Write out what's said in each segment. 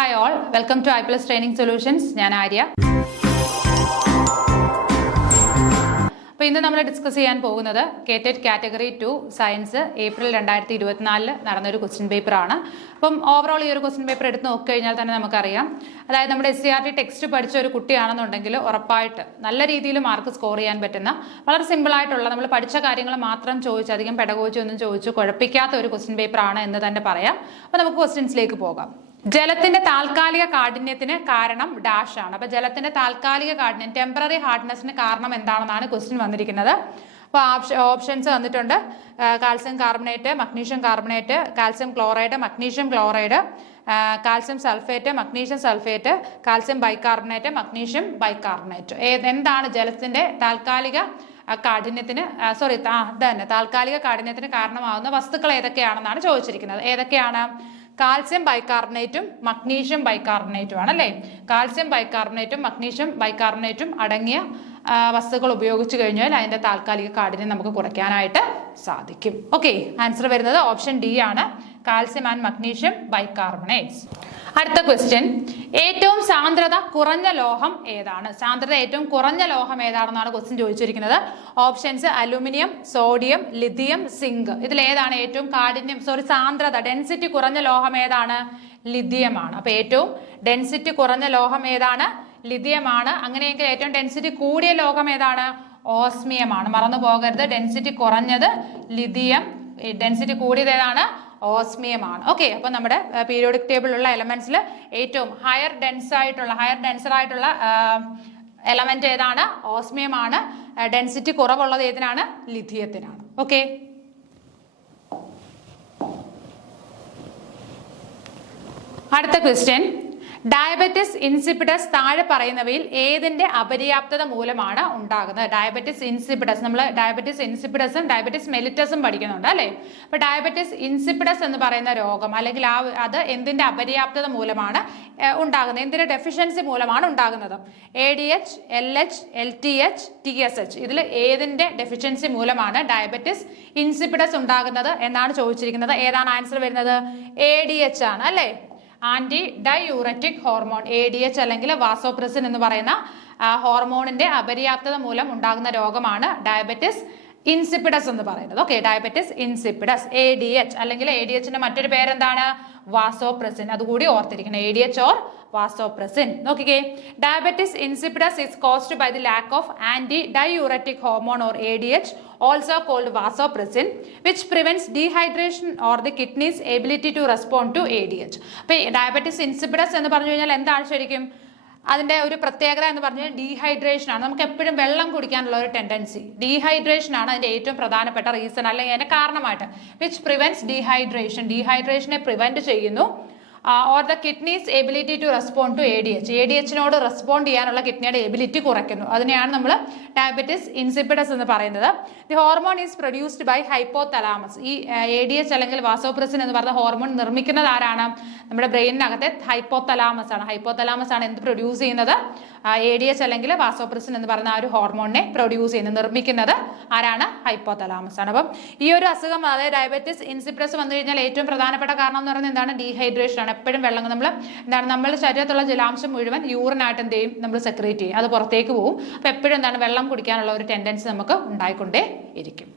Hi all, welcome to iPlus Training Solutions. ഞാൻ ആര്യ. അപ്പോൾ ഇന്ന് നമ്മൾ ഡിസ്കസ് ചെയ്യാൻ പോകുന്നത് കേറ്റഡ് കാറ്റഗറി 2 സയൻസ് ഏപ്രിൽ 2024 നടന്നൊരു ക്വസ്റ്റ്യൻ പേപ്പറാണ്. അപ്പം ഓവറോൾ ഈ ഒരു ക്വസ്റ്റ്യൻ പേപ്പർ എടുത്ത് നോക്കിക്കഴിഞ്ഞാൽ തന്നെ നമുക്കറിയാം, അതായത് നമ്മുടെ SCRT ടെക്സ്റ്റ് പഠിച്ച ഒരു കുട്ടിയാണെന്നുണ്ടെങ്കിൽ ഉറപ്പായിട്ട് നല്ല രീതിയിൽ മാർക്ക് സ്കോർ ചെയ്യാൻ പറ്റുന്ന വളരെ സിമ്പിളായിട്ടുള്ള നമ്മൾ പഠിച്ച കാര്യങ്ങൾ മാത്രം ചോദിച്ച് അധികം പെഡഗോജി ഒന്നും ചോദിച്ച് കുഴപ്പിക്കാത്ത ഒരു ക്വസ്റ്റ്യൻ പേപ്പറാണ് എന്ന് തന്നെ പറയാം. അപ്പോൾ നമുക്ക് ക്വസ്റ്റ്യൻസിലേക്ക് പോകാം. ജലത്തിന്റെ താൽക്കാലിക കാഠിന്യത്തിന് കാരണം ഡാഷ് ആണ്. അപ്പൊ ജലത്തിന്റെ താൽക്കാലിക കാഠിന്യം ടെമ്പററി ഹാർഡ്നെസ്സിന് കാരണം എന്താണെന്നാണ് ക്വസ്റ്റ്യൻ വന്നിരിക്കുന്നത്. അപ്പോൾ ഓപ്ഷൻസ് വന്നിട്ടുണ്ട്: calcium carbonate, magnesium carbonate, calcium chloride, magnesium chloride, calcium sulphate, magnesium sulphate, calcium bicarbonate, magnesium bicarbonate. എന്താണ് ജലത്തിന്റെ താൽക്കാലിക കാഠിന്യത്തിന് താൽക്കാലിക കാഠിന്യത്തിന് കാരണമാകുന്ന വസ്തുക്കൾ ഏതൊക്കെയാണെന്നാണ് ചോദിച്ചിരിക്കുന്നത്. ഏതൊക്കെയാണ്? കാൽസ്യം ബൈകാർബണേറ്റും മഗ്നീഷ്യം ബൈകാർബണേറ്റും ആണ് അല്ലേ. കാൽസ്യം ബൈകാർബണേറ്റും മഗ്നീഷ്യം ബൈകാർബണേറ്റും അടങ്ങിയ വസ്തുക്കൾ ഉപയോഗിച്ച് കഴിഞ്ഞാൽ അതിന്റെ താൽക്കാലിക കാഠിന്യം നമുക്ക് കുറയ്ക്കാനായിട്ട് സാധിക്കും. ഓക്കെ, ആൻസർ വരുന്നത് ഓപ്ഷൻ ഡി ആണ്, കാൽസ്യം ആൻഡ് മഗ്നീഷ്യം ബൈകാർബണേറ്റ്സ്. അടുത്ത ക്വസ്റ്റ്യൻ: ഏറ്റവും സാന്ദ്രത കുറഞ്ഞ ലോഹം ഏതാണ്? സാന്ദ്രത ഏറ്റവും കുറഞ്ഞ ലോഹം ഏതാണെന്നാണ് ക്വസ്റ്റ്യൻ ചോദിച്ചിരിക്കുന്നത്. Options: aluminium, sodium, lithium, zinc. ഇതിൽ ഏതാണ് ഏറ്റവും സാന്ദ്രത ഡെൻസിറ്റി കുറഞ്ഞ ലോഹം ഏതാണ്? ലിഥിയം ആണ്. അപ്പൊ ഏറ്റവും ഡെൻസിറ്റി കുറഞ്ഞ ലോഹം ഏതാണ്? ലിഥിയം ആണ്. അങ്ങനെയെങ്കിൽ ഏറ്റവും ഡെൻസിറ്റി കൂടിയ ലോഹം ഏതാണ്? ഓസ്മിയം ആണ്. മറന്നു പോകരുത്, ഡെൻസിറ്റി കുറഞ്ഞത് ലിഥിയം, ഡെൻസിറ്റി കൂടിയത് ഏതാണ്? ഓസ്മിയം ആണ്. ഓക്കെ, അപ്പൊ നമ്മുടെ പീരിയോഡിക് ടേബിളിലുള്ള എലമെന്റ്സിൽ ഏറ്റവും ഹയർ ഡെൻസർ ആയിട്ടുള്ള എലമെന്റ് ഏതാണ്? ഓസ്മിയം ആണ്. ഡെൻസിറ്റി കുറവുള്ളത് ഏതിനാണ്? ലിഥിയത്തിനാണ്. ഓക്കെ, അടുത്ത ക്വസ്റ്റ്യൻ: ഡയബറ്റിസ് ഇൻസിപ്പിഡസ് താഴെ പറയുന്നവയിൽ ഏതിന്റെ അപര്യാപ്തത മൂലമാണ് ഉണ്ടാകുന്നത്? ഡയബറ്റിസ് ഇൻസിപ്പിഡസ്, നമ്മൾ ഡയബറ്റിസ് ഇൻസിപ്പിഡസും ഡയബറ്റിസ് മെലിറ്റസും പഠിക്കുന്നുണ്ട് അല്ലേ. അപ്പൊ ഡയബറ്റിസ് ഇൻസിപ്പിഡസ് എന്ന് പറയുന്ന രോഗം അല്ലെങ്കിൽ അത് എന്തിന്റെ അപര്യാപ്തത മൂലമാണ് ഉണ്ടാകുന്നത്? എന്തിന്റെ ഡെഫിഷ്യൻസി മൂലമാണ് ഉണ്ടാകുന്നത്? ADH, LH, LTH, TSH. ഇതിൽ ഏതിന്റെ ഡെഫിഷ്യൻസി മൂലമാണ് ഡയബറ്റിസ് ഇൻസിപ്പിഡസ് ഉണ്ടാകുന്നത് എന്നാണ് ചോദിച്ചിരിക്കുന്നത്. ഏതാണ് ആൻസർ വരുന്നത്? ADH ആണ് അല്ലേ. ആന്റി ഡയൂററ്റിക് ഹോർമോൺ ADH അല്ലെങ്കിൽ വാസോപ്രസിൻ എന്ന് പറയുന്ന ഹോർമോണിന്റെ അപര്യാപ്തത മൂലം ഉണ്ടാകുന്ന രോഗമാണ് ഡയബറ്റിസ് ഇൻസിപ്പിഡസ് എന്ന് പറയുന്നത്. ഓക്കെ, ഡയബറ്റിസ് ഇൻസിപ്പിഡസ് ADH അല്ലെങ്കിൽ ADHന്റെ മറ്റൊരു പേരെന്താണ്? വാസോപ്രസിൻ. അതുകൂടി ഓർത്തിരിക്കണം, ADH ഓർ vasopressin. നോക്കിക്കേ, diabetes insipidus is caused by the lack of anti-diuretic hormone or ADH, also called vasopressin, which prevents dehydration or the kidney's ability to respond to ADH. അപ്പോൾ diabetes insipidus എന്ന് പറഞ്ഞു കഴിഞ്ഞാൽ എന്താണ് ശരിക്കും അതിന്റെ ഒരു പ്രത്യേകത എന്ന് പറഞ്ഞാൽ ഡീഹൈഡ്രേഷൻ ആണ്. നമുക്ക് എപ്പോഴും വെള്ളം കുടിക്കാനുള്ള ഒരു ടെൻഡൻസി, ഡീഹൈഡ്രേഷൻ ആണ് അതിന്റെ ഏറ്റവും പ്രധാനപ്പെട്ട റീസൺ അല്ലെങ്കിൽ അതിന്റെ കാരണമായിട്ട്. വിച്ച് പ്രിവെന്റ്സ് ഡീഹൈഡ്രേഷനെ പ്രിവെന്റ് ചെയ്യുന്നു. Or the kidney's ability to respond to ADHനോട് റെസ്പോണ്ട് ചെയ്യാനുള്ള കിഡ്നിയുടെ എബിലിറ്റി കുറയ്ക്കുന്നു. അതിനെയാണ് നമ്മൾ ഡയബറ്റിസ് ഇൻസിപ്പിഡസ് എന്ന് പറയുന്നത്. The hormone is produced by hypothalamus. ഈ ADH അല്ലെങ്കിൽ വാസോപ്രസിൻ എന്ന് പറഞ്ഞ ഹോർമോൺ നിർമ്മിക്കുന്നത് ആരാണ്? നമ്മുടെ ബ്രെയിനിനകത്തെ ഹൈപ്പോതലാമസ് ആണ്. ഹൈപ്പോതലാമസ് ആണ് എന്ത് പ്രൊഡ്യൂസ് ചെയ്യുന്നത്? ADH അല്ലെങ്കിൽ വാസോപ്രസിൻ എന്ന് പറയുന്ന ആ ഒരു ഹോർമോണിനെ പ്രൊഡ്യൂസ് ചെയ്യുന്നത്, നിർമ്മിക്കുന്നത് ആരാണ്? ഹൈപ്പോതലാമസ് ആണ്. അപ്പം ഈ ഒരു അസുഖം, അതായത് ഡയബറ്റിസ് ഇൻസിപ്പിഡസ് വന്നു കഴിഞ്ഞാൽ ഏറ്റവും പ്രധാനപ്പെട്ട കാരണം എന്ന് പറയുന്നത് എന്താണ്? ഡീഹൈഡ്രേഷൻ ആണ്. എപ്പോഴും വെള്ളം നമ്മുടെ ശരീരത്തിലുള്ള ജലാംശം മുഴുവൻ യൂറിനായിട്ട് എന്ത് ചെയ്യും? നമ്മൾ സെക്രീറ്റ് ചെയ്യും, അത് പുറത്തേക്ക് പോകും. അപ്പൊ എപ്പോഴും വെള്ളം കുടിക്കാനുള്ള ഒരു ടെൻഡൻസി നമുക്ക് ഉണ്ടായിക്കൊണ്ടേ ഇരിക്കും.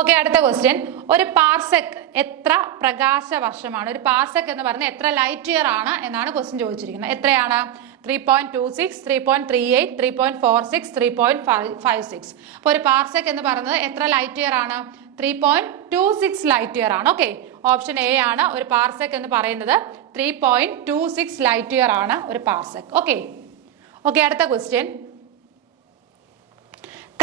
ഓക്കെ, അടുത്ത ക്വസ്റ്റ്യൻ: ഒരു പാർസെക് എത്ര പ്രകാശ വർഷമാണ്? ഒരു പാർസെക് എന്ന് പറഞ്ഞാൽ എത്ര ലൈറ്റ് ഇയർ ആണ് എന്നാണ് ക്വസ്റ്റ്യൻ ചോദിച്ചിരിക്കുന്നത്. എത്രയാണ്? 3.26, 3.38, 3.46, 3.56. അപ്പോൾ ഒരു പാർസെക് എന്ന് പറയുന്നത് എത്ര ലൈറ്റ് ഇയർ ആണ്? 3.26 ലൈറ്റ് ഇയർ ആണ്. ഓക്കെ, ഓപ്ഷൻ എ ആണ്. ഒരു പാർസെക് എന്ന് പറയുന്നത് 3.26 ലൈറ്റ് ഇയർ ആണ് ഒരു പാർസെക്. ഓക്കെ, അടുത്ത ക്വസ്റ്റ്യൻ: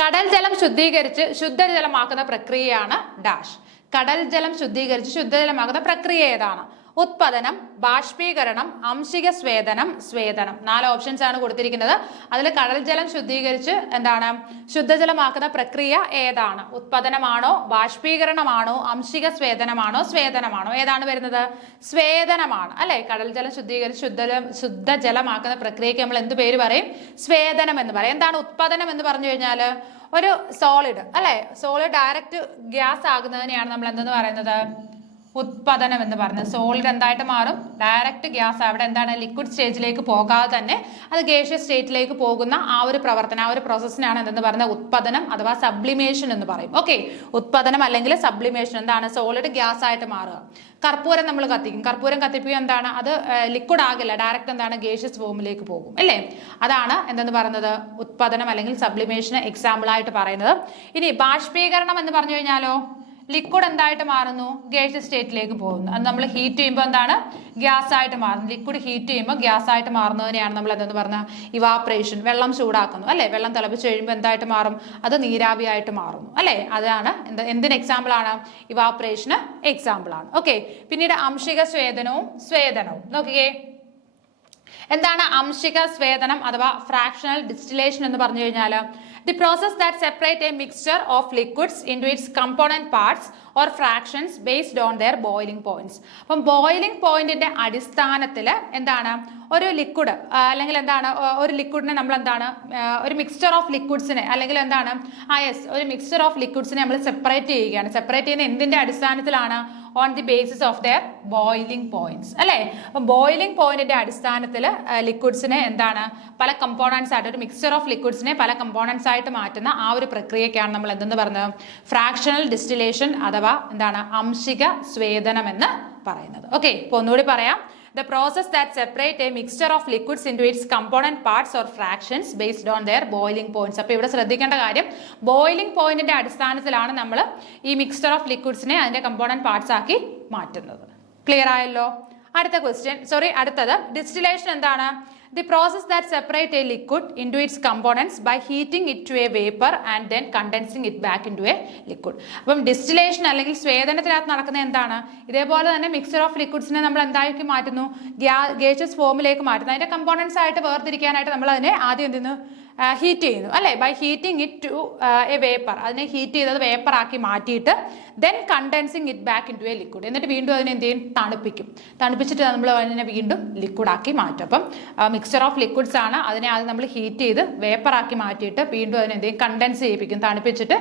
കടൽ ജലം ശുദ്ധീകരിച്ച് ശുദ്ധജലമാക്കുന്ന പ്രക്രിയയാണ് ഡാഷ്. കടൽ ജലം ശുദ്ധീകരിച്ച് ശുദ്ധജലമാക്കുന്ന പ്രക്രിയ ഏതാണ്? ഉത്പതനം, ബാഷ്പീകരണം, അംശിക സ്വേദനം, സ്വേദനം. 4 ഓപ്ഷൻസ് ആണ് കൊടുത്തിരിക്കുന്നത്. അതിൽ കടൽ ജലം ശുദ്ധീകരിച്ച് ശുദ്ധജലമാക്കുന്ന പ്രക്രിയ ഏതാണ്? ഉത്പതനമാണോ, ബാഷ്പീകരണമാണോ, അംശിക സ്വേദനമാണോ, സ്വേദനമാണോ? ഏതാണ് വരുന്നത്? സ്വേദനമാണ് അല്ലെ. കടൽ ജലം ശുദ്ധീകരിച്ച് ശുദ്ധജലമാക്കുന്ന പ്രക്രിയക്ക് നമ്മൾ എന്ത് പേര് പറയും? സ്വേദനം എന്ന് പറയും. എന്താണ് ഉത്പതനം എന്ന് പറഞ്ഞു കഴിഞ്ഞാൽ ഒരു സോളിഡ് അല്ലെ, സോളിഡ് ഡയറക്റ്റ് ഗ്യാസ് ആകുന്നതിനെയാണ് നമ്മൾ എന്തെന്ന് പറയുന്നത്? ഉത്പതനം എന്ന് പറയുന്നത്. സോളിഡ് എന്തായിട്ട് മാറും? Direct gas. അവിടെ എന്താണ്? ലിക്വിഡ് സ്റ്റേജിലേക്ക് പോകാതെ തന്നെ അത് ഗേഷ്യസ് സ്റ്റേറ്റിലേക്ക് പോകുന്ന ആ ഒരു പ്രവർത്തനം, ആ ഒരു പ്രോസസ്സിനാണ് എന്തെന്ന് പറയുന്നത്? ഉത്പതനം അഥവാ സബ്ലിമേഷൻ എന്ന് പറയും. ഓക്കെ, ഉത്പതനം അല്ലെങ്കിൽ സബ്ലിമേഷൻ. എന്താണ്? സോളിഡ് ഗ്യാസ് ആയിട്ട് മാറുക. കർപ്പൂരം നമ്മൾ കത്തിക്കും. കർപ്പൂരം കത്തിപ്പിക്കുക എന്താണ്? അത് ലിക്വിഡ് ആകില്ല, ഡയറക്റ്റ് എന്താണ്? ഗേഷ്യസ് ഫോമിലേക്ക് പോകും അല്ലേ? അതാണ് എന്തെന്ന് പറയുന്നത്? ഉത്പതനം അല്ലെങ്കിൽ സബ്ലിമേഷന് എക്സാമ്പിൾ ആയിട്ട് പറയുന്നത്. ഇനി ബാഷ്പീകരണം എന്ന് പറഞ്ഞു കഴിഞ്ഞാലോ, ലിക്വിഡ് എന്തായിട്ട് മാറുന്നു? ഗേഷ്യസ് സ്റ്റേറ്റിലേക്ക് പോകുന്നു. അത് നമ്മൾ ഹീറ്റ് ചെയ്യുമ്പോൾ എന്താണ്? ഗ്യാസ് ആയിട്ട് മാറുന്നു. ലിക്വിഡ് ഹീറ്റ് ചെയ്യുമ്പോൾ ഗ്യാസ് ആയിട്ട് മാറുന്നതിനെയാണ് നമ്മൾ എന്തെന്ന് പറഞ്ഞാൽ ഇവാപ്രേഷൻ. വെള്ളം ചൂടാക്കുന്നു അല്ലെ? വെള്ളം തിളപ്പിച്ച് കഴിയുമ്പോൾ എന്തായിട്ട് മാറും? അത് നീരാവിയായിട്ട് മാറുന്നു അല്ലെ? അതാണ് എന്തിന് എക്സാമ്പിൾ ആണ്? ഇവാപ്രേഷന് എക്സാമ്പിൾ ആണ്. ഓക്കെ, പിന്നീട് അംശിക സ്വേദനവും സ്വേദനവും നോക്കിയേ. എന്താണ് അംശിക സ്വേദനം അഥവാ ഫ്രാക്ഷണൽ ഡിസ്റ്റിലേഷൻ എന്ന് പറഞ്ഞു കഴിഞ്ഞാൽ? The process that separate a mixture of liquids into its component parts or fractions based on their boiling points. അപ്പം ബോയിലിംഗ് പോയിന്റിന്റെ അടിസ്ഥാനത്തിൽ എന്താണ്? ഒരു ലിക്വിഡ് അല്ലെങ്കിൽ എന്താണ്? ഒരു ലിക്വിഡിനെ നമ്മൾ എന്താണ്? ഒരു മിക്സ്ചർ ഓഫ് ലിക്വിഡ്സിനെ അല്ലെങ്കിൽ എന്താണ്? ഒരു മിക്സ്ചർ ഓഫ് ലിക്വിഡ്സിനെ നമ്മൾ സെപ്പറേറ്റ് ചെയ്യുകയാണ്. സെപ്പറേറ്റ് ചെയ്യുന്ന എന്തിന്റെ അടിസ്ഥാനത്തിലാണ്? On the basis of their boiling points അല്ലേ? അപ്പം ബോയിലിംഗ് പോയിന്റിന്റെ അടിസ്ഥാനത്തിൽ ലിക്വിഡ്സിനെ എന്താണ്? പല കമ്പോണൻസ് ആയിട്ട്, ഒരു മിക്സ്ചർ ഓഫ് ലിക്വിഡ്സിനെ പല കമ്പോണൻസ് ആയിട്ട് മാറ്റുന്ന ആ ഒരു പ്രക്രിയക്കാണ് നമ്മൾ എന്തെന്ന് പറഞ്ഞത്? ഫ്രാക്ഷണൽ ഡിസ്റ്റിലേഷൻ അഥവാ എന്താണ്? അംശിക സ്വേദനം എന്ന് പറയുന്നത്. ഓക്കെ, ഇപ്പൊ ഒന്നുകൂടി പറയാം. The process that separate a mixture of liquids into its component parts or fractions based on their boiling points. അപ്പോൾ ഇവിടെ ശ്രദ്ധിക്കേണ്ട കാര്യം, ബോയിലിംഗ് പോയിന്റിന്റെ അടിസ്ഥാനത്തിലാണ് നമ്മൾ ഈ മിക്സ്ചർ ഓഫ് ലിക്വിഡ്സിനെ അതിന്റെ കമ്പോണന്റ് പാർട്സ് ആക്കി മാറ്റുന്നത്. ക്ലിയർ ആയല്ലോ? അടുത്തത് ഡിസ്റ്റിലേഷൻ എന്താണ്? The process that separate a liquid into its components by heating it to a vapor and then condensing it back into a liquid. അപ്പം ഡിസ്റ്റിലേഷൻ അല്ലെങ്കിൽ സ്വേദനത്തിനകത്ത് നടക്കുന്നത് എന്താണ്? ഇതേപോലെ തന്നെ മിക്സ്ചർ ഓഫ് ലിക്വിഡ്സിനെ നമ്മൾ എന്താക്കി മാറ്റുന്നു? ഗേഷ്യസ് ഫോമിലേക്ക് മാറ്റുന്നു. അതിന്റെ കമ്പോണൻസ് ആയിട്ട് വേർതിരിക്കാനായിട്ട് നമ്മൾ അതിനെ ആദ്യം എന്തെന്ന് ഹീറ്റ് ചെയ്യുന്നു അല്ലേ? By heating it to a vapour. അതിനെ ഹീറ്റ് ചെയ്തത് വേപ്പർ ആക്കി മാറ്റിയിട്ട് then condensing it back into a liquid. എന്നിട്ട് വീണ്ടും അതിനെ എന്ത് ചെയ്യും? തണുപ്പിക്കും. തണുപ്പിച്ചിട്ട് നമ്മൾ അതിനെ വീണ്ടും ലിക്വിഡ് ആക്കി മാറ്റും. അപ്പം മിക്സ്ചർ ഓഫ് ലിക്വിഡ്സ് ആണ്. അതിനെ ആദ്യം നമ്മൾ ഹീറ്റ് ചെയ്ത് വേപ്പർ ആക്കി മാറ്റിയിട്ട് വീണ്ടും അതിനെ എന്ത് ചെയ്യും? കണ്ടൻസ് ചെയ്യിപ്പിക്കും. തണുപ്പിച്ചിട്ട്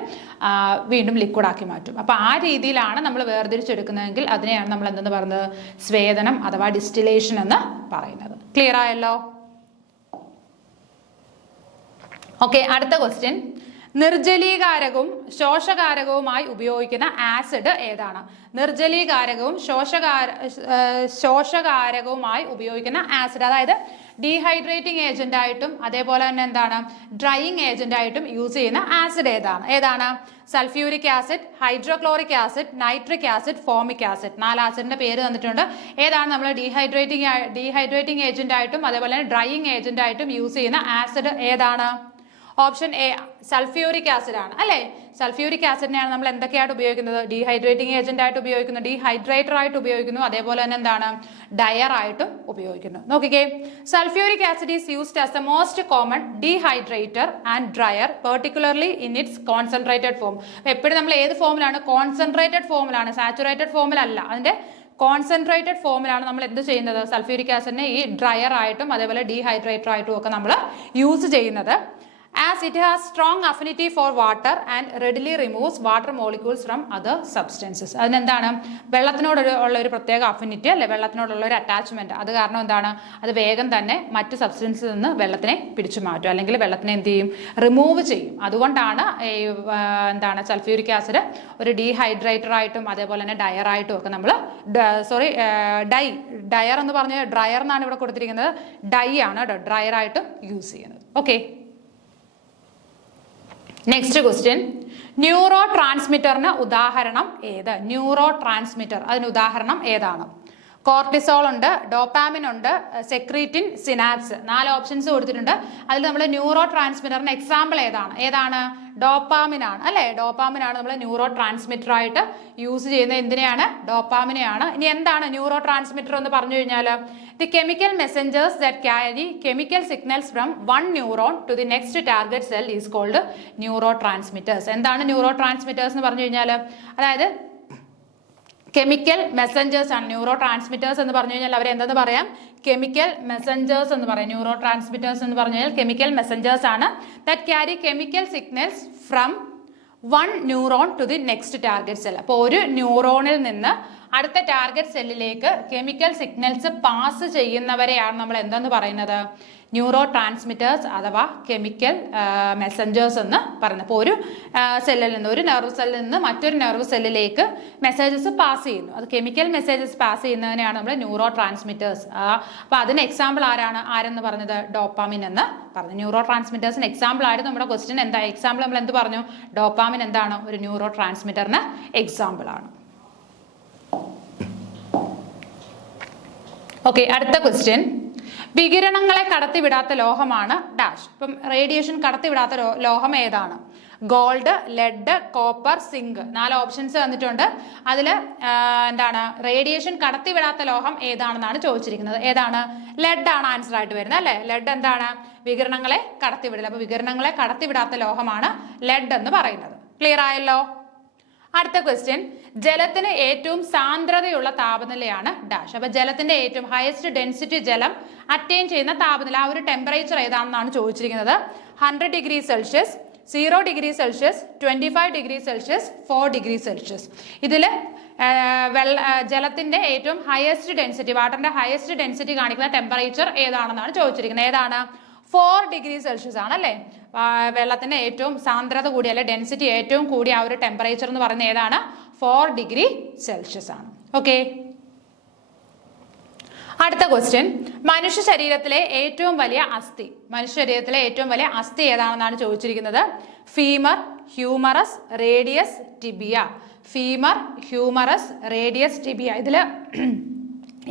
വീണ്ടും ലിക്വിഡ് ആക്കി മാറ്റും. അപ്പം ആ രീതിയിലാണ് നമ്മൾ വേർതിരിച്ചെടുക്കുന്നതെങ്കിൽ അതിനെയാണ് നമ്മൾ എന്തെന്ന് പറയുന്നത്? സ്വേദനം അഥവാ ഡിസ്റ്റിലേഷൻ എന്ന് പറയുന്നത്. ക്ലിയർ ആയല്ലോ? ഓക്കെ, അടുത്ത ക്വസ്റ്റ്യൻ. നിർജ്ജലീകാരകവും ശോഷകാരകവുമായി ഉപയോഗിക്കുന്ന ആസിഡ് ഏതാണ്? നിർജ്ജലീകാരകവും ശോഷകാരകവുമായി ഉപയോഗിക്കുന്ന ആസിഡ്, അതായത് ഡീഹൈഡ്രേറ്റിംഗ് ഏജന്റ് ആയിട്ടും അതേപോലെ തന്നെ എന്താണ്? ഡ്രൈയിങ് ഏജന്റ് ആയിട്ടും യൂസ് ചെയ്യുന്ന ആസിഡ് ഏതാണ്? Sulphuric acid, hydrochloric acid, nitric acid, formic acid. 4 ആസിഡിന്റെ പേര് തന്നിട്ടുണ്ട്. ഏതാണ് നമ്മൾ ഡീഹൈഡ്രേറ്റിംഗ് ഏജന്റ് ആയിട്ടും അതേപോലെ തന്നെ ഡ്രൈയിങ് ഏജന്റ് ആയിട്ടും യൂസ് ചെയ്യുന്ന ആസിഡ് ഏതാണ്? ഓപ്ഷൻ എ സൾഫ്യൂരിക് ആസിഡ് ആണ് അല്ലേ? സൾഫ്യൂരിക് ആസിഡിനെയാണ് നമ്മൾ എന്തൊക്കെയായിട്ട് ഉപയോഗിക്കുന്നത്? ഡീഹൈഡ്രേറ്റിംഗ് ഏജന്റ് ആയിട്ട് ഉപയോഗിക്കുന്നു, ഡീഹൈഡ്രേറ്റർ ആയിട്ട് ഉപയോഗിക്കുന്നു, അതേപോലെ തന്നെ എന്താണ്? ഡയർ ആയിട്ടും ഉപയോഗിക്കുന്നു. നോക്കിക്കേ, sulphuric acid is used as the most common dehydrator and dryer, particularly in its concentrated form. എപ്പോഴും നമ്മൾ ഏത് ഫോമിലാണ്? കോൺസെൻട്രേറ്റഡ് ഫോമിലാണ്, സാച്ചുറേറ്റഡ് ഫോമിലല്ല. അതിന്റെ കോൺസെൻട്രേറ്റഡ് ഫോമിലാണ് നമ്മൾ എന്ത് ചെയ്യുന്നത്? സൾഫ്യൂരിക് ആസിഡിനെ ഈ ഡ്രയർ ആയിട്ടും അതേപോലെ ഡീഹൈഡ്രേറ്റർ ആയിട്ടും ഒക്കെ നമ്മൾ യൂസ് ചെയ്യുന്നത്. As it has strong affinity for water and readily removes water molecules from other substances. അതിനെന്താണ്? വെള്ളത്തിനോട് ഉള്ള ഒരു പ്രത്യേക അഫിനിറ്റി അല്ലെ? വെള്ളത്തിനോടുള്ള ഒരു അറ്റാച്ച്മെന്റ്. അത് കാരണം എന്താണ്? അത് വേഗം തന്നെ മറ്റ് സബ്സ്റ്റൻസിൽ നിന്ന് വെള്ളത്തിനെ പിടിച്ചു മാറ്റും അല്ലെങ്കിൽ വെള്ളത്തിനെ എന്ത് ചെയ്യും? റിമൂവ് ചെയ്യും. അതുകൊണ്ടാണ് എന്താണ് സൾഫ്യൂരിക് ആസിഡ് ഒരു ഡീഹൈഡ്രേറ്റർ ആയിട്ടും അതേപോലെ തന്നെ ഡയർ ആയിട്ടും ഒക്കെ നമ്മൾ ഡയർ എന്ന് പറഞ്ഞ ഡ്രയർ എന്നാണ് ഇവിടെ കൊടുത്തിരിക്കുന്നത്. ഡൈ ആണ് ഡ്രയർ ആയിട്ടും യൂസ് ചെയ്യുന്നത്. Okay, next question. ന്യൂറോ ട്രാൻസ്മിറ്ററിന് ഉദാഹരണം ഏത്? ന്യൂറോ ട്രാൻസ്മിറ്റർ, അതിന് ഉദാഹരണം ഏതാണ്? കോർട്ടിസോൾ ഉണ്ട്, ഡോപ്പാമിൻ ഉണ്ട്, സെക്രീറ്റിൻ, സിനാപ്സ്. 4 ഓപ്ഷൻസ് കൊടുത്തിട്ടുണ്ട്. അതിൽ നമ്മൾ ന്യൂറോ ട്രാൻസ്മിറ്ററിന് എക്സാമ്പിൾ ഏതാണ്? ഡോപ്പാമിൻ ആണ് അല്ലേ? ഡോപ്പാമിൻ ആണ് നമ്മൾ ന്യൂറോ ട്രാൻസ്മിറ്റർ ആയിട്ട് യൂസ് ചെയ്യുന്നത്. എന്തിനെയാണ്? ഡോപ്പാമിനെയാണ്. ഇനി എന്താണ് ന്യൂറോ ട്രാൻസ്മിറ്റർ എന്ന് പറഞ്ഞു കഴിഞ്ഞാൽ? The chemical messengers that carry chemical signals from one neuron to the next target cell is called neurotransmitters. എന്താണ് ന്യൂറോ ട്രാൻസ്മിറ്റേഴ്സ് എന്ന് പറഞ്ഞു കഴിഞ്ഞാൽ? അതായത് കെമിക്കൽ മെസ്സഞ്ചേഴ്സ് ആണ് ന്യൂറോ ട്രാൻസ്മിറ്റേഴ്സ് എന്ന് പറഞ്ഞു കഴിഞ്ഞാൽ. അവർ എന്തെന്ന് പറയാം? കെമിക്കൽ മെസ്സഞ്ചേഴ്സ് എന്ന് പറയും. ന്യൂറോ ട്രാൻസ്മിറ്റേഴ്സ് എന്ന് പറഞ്ഞു കഴിഞ്ഞാൽ കെമിക്കൽ മെസ്സഞ്ചേഴ്സ് ആണ് that carry chemical signals from one neuron to the next target cell. അപ്പോൾ ഒരു ന്യൂറോണിൽ നിന്ന് അടുത്ത ടാർഗറ്റ് സെല്ലിലേക്ക് കെമിക്കൽ സിഗ്നൽസ് പാസ് ചെയ്യുന്നവരെയാണ് നമ്മൾ എന്തെന്ന് പറയുന്നത്? ന്യൂറോ ട്രാൻസ്മിറ്റേഴ്സ് അഥവാ കെമിക്കൽ മെസ്സഞ്ചേഴ്സ് എന്ന് പറയുന്നത്. അപ്പോൾ ഒരു സെല്ലിൽ നിന്ന്, ഒരു നെർവ് സെല്ലിൽ നിന്ന് മറ്റൊരു നെർവ് സെല്ലിലേക്ക് മെസ്സേജസ് പാസ് ചെയ്യുന്നു. അത് കെമിക്കൽ മെസ്സേജസ് പാസ് ചെയ്യുന്നതിനെയാണ് നമ്മൾ ന്യൂറോ ട്രാൻസ്മിറ്റേഴ്സ്. അപ്പോൾ അതിന് എക്സാമ്പിൾ ആരെന്ന് പറഞ്ഞത്? ഡോപ്പാമിൻ എന്ന് പറഞ്ഞു. ന്യൂറോ ട്രാൻസ്മിറ്റേഴ്സിന് എക്സാമ്പിൾ ആയിരുന്നു നമ്മുടെ ക്വസ്റ്റ്യൻ. എന്താ എക്സാമ്പിൾ? നമ്മൾ എന്ത് പറഞ്ഞു? ഡോപ്പാമിൻ എന്താണ്? ഒരു ന്യൂറോ ട്രാൻസ്മിറ്ററിന് എക്സാമ്പിൾ ആണ്. ഓക്കെ, അടുത്ത ക്വസ്റ്റ്യൻ. വികിരണങ്ങളെ കടത്തിവിടാത്ത ലോഹമാണ് ഡാഷ്. ഇപ്പം റേഡിയേഷൻ കടത്തിവിടാത്ത ലോഹം ഏതാണ്? Gold, lead, copper, zinc. 4 options വന്നിട്ടുണ്ട്. അതിൽ എന്താണ് റേഡിയേഷൻ കടത്തിവിടാത്ത ലോഹം ഏതാണെന്നാണ് ചോദിച്ചിരിക്കുന്നത്. ഏതാണ്? ലെഡ് ആണ് ആൻസർ ആയിട്ട് വരുന്നത് അല്ലേ? ലെഡ് എന്താണ്? വികിരണങ്ങളെ കടത്തിവിടില്ല. അപ്പൊ വികിരണങ്ങളെ കടത്തിവിടാത്ത ലോഹമാണ് ലെഡ് എന്ന് പറയുന്നത്. ക്ലിയർ ആയല്ലോ? അടുത്ത ക്വസ്റ്റ്യൻ. ജലത്തിന് ഏറ്റവും സാന്ദ്രതയുള്ള താപനിലയാണ് ഡാഷ്. അപ്പൊ ജലത്തിന്റെ ഏറ്റവും ഹയസ്റ്റ് ഡെൻസിറ്റി ജലം അറ്റൈൻ ചെയ്യുന്ന താപനില, ആ ഒരു ടെമ്പറേച്ചർ ഏതാണെന്നാണ് ചോദിച്ചിരിക്കുന്നത്. 100 degree Celsius, 0 degree Celsius, 25 degree Celsius, 4 degree Celsius. ഇതിൽ ജലത്തിന്റെ ഏറ്റവും ഹയസ്റ്റ് ഡെൻസിറ്റി, വാട്ടറിന്റെ ഹയസ്റ്റ് ഡെൻസിറ്റി കാണിക്കുന്ന ടെമ്പറേച്ചർ ഏതാണെന്നാണ് ചോദിച്ചിരിക്കുന്നത്. ഏതാണ്? 4 ഡിഗ്രി സെൽഷ്യസ് ആണ് അല്ലേ? വെള്ളത്തിന്റെ ഏറ്റവും സാന്ദ്രത കൂടിയ അല്ലെ ഡെൻസിറ്റി ഏറ്റവും കൂടിയ ആ ഒരു ടെമ്പറേച്ചർ എന്ന് പറയുന്നത് ഏതാണ്? 4 ഡിഗ്രി സെൽഷ്യസ് ആണ്. ഓക്കെ, അടുത്ത ക്വസ്റ്റ്യൻ. മനുഷ്യ ശരീരത്തിലെ ഏറ്റവും വലിയ അസ്ഥി, മനുഷ്യ ശരീരത്തിലെ ഏറ്റവും വലിയ അസ്ഥി ഏതാണെന്നാണ് ചോദിച്ചിരിക്കുന്നത്. Femur, humorous, radius, tibia. Femur, humorous, radius, tibia. ഇതിൽ